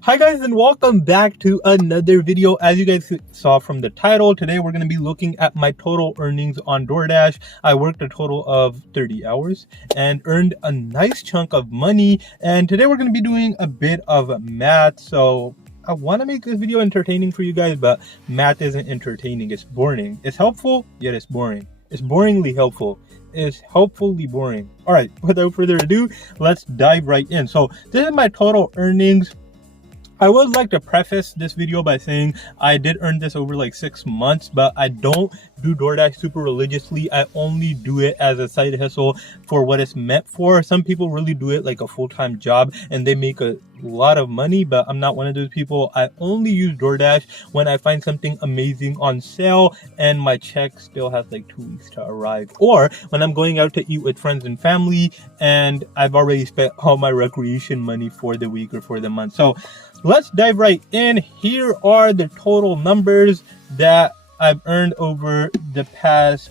Hi guys, and welcome back to another video. As you guys saw from the title, today we're going to be looking at my total earnings on Doordash. I worked a total of 30 hours and earned a nice chunk of money, and today we're going to be doing a bit of math. So I want to make this video entertaining for you guys, but math isn't entertaining. It's boring. It's helpful, yet it's boring. It's boringly helpful. Is helpfully boring. All right, without further ado, let's dive right in. So this is my total earnings. I would like to preface this video by saying I did earn this over like 6 months, but I don't do DoorDash super religiously. I only do it as a side hustle for what it's meant for. Some people really do it like a full-time job and they make a lot of money, but I'm not one of those people. I only use DoorDash when I find something amazing on sale and my check still has like 2 weeks to arrive, or when I'm going out to eat with friends and family and I've already spent all my recreation money for the week or for the month. So let's dive right in. Here are the total numbers that I've earned over the past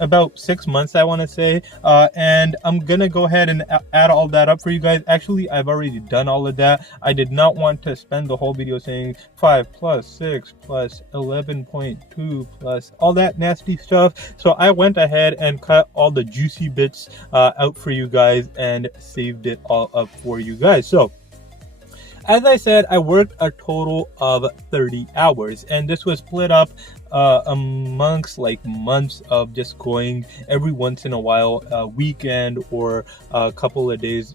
about 6 months, I want to say, and I'm gonna go ahead and add all that up for you guys. Actually, I've already done all of that. I did not want to spend the whole video saying 5 plus 6 plus 11.2 plus all that nasty stuff, so I went ahead and cut all the juicy bits out for you guys and saved it all up for you guys. So as I said, I worked a total of 30 hours, and this was split up amongst like months of just going every once in a while, a weekend or a couple of days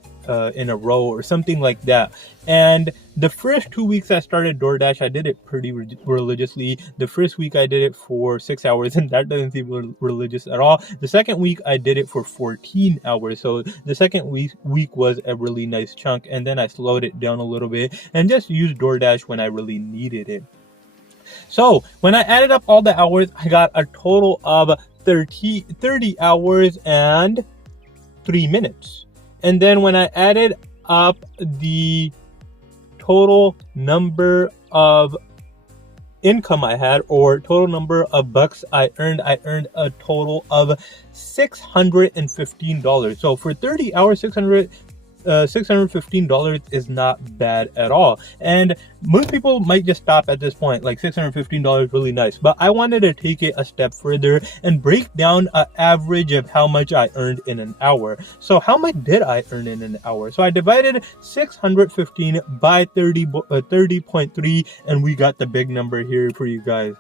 in a row or something like that. And the first 2 weeks I started DoorDash, I did it pretty religiously. The first week I did it for 6 hours, and that doesn't seem religious at all. The second week I did it for 14 hours. So the second week was a really nice chunk, and then I slowed it down a little bit and just used DoorDash when I really needed it. So when I added up all the hours, I got a total of 30 hours and 3 minutes. And then when I added up the total number of income I had, or total number of bucks I earned a total of $615. So for 30 hours, $615 is not bad at all. And most people might just stop at this point, like $615 really nice, but I wanted to take it a step further and break down an average of how much I earned in an hour. So how much did I earn in an hour? So I divided 615 by 30.3, and we got the big number here for you guys.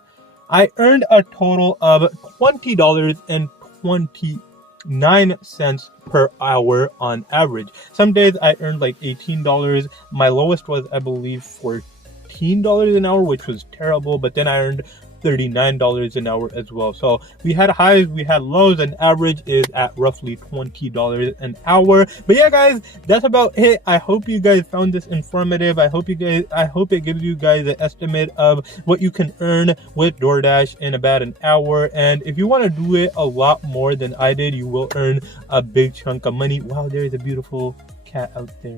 I earned a total of $20.29 per hour on average. Some days I earned like $18. My lowest was, I believe, $14 an hour, which was terrible, but then I earned $39 an hour as well. So we had highs, we had lows, and average is at roughly $20 an hour. But yeah guys, that's about it. I hope you guys found this informative. I hope it gives you guys an estimate of what you can earn with DoorDash in about an hour. And if you want to do it a lot more than I did, you will earn a big chunk of money. Wow, there is a beautiful cat out there.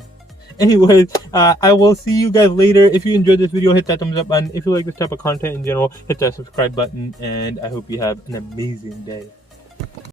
Anyways, I will see you guys later. If you enjoyed this video, hit that thumbs up button. If you like this type of content in general, hit that subscribe button, and I hope you have an amazing day.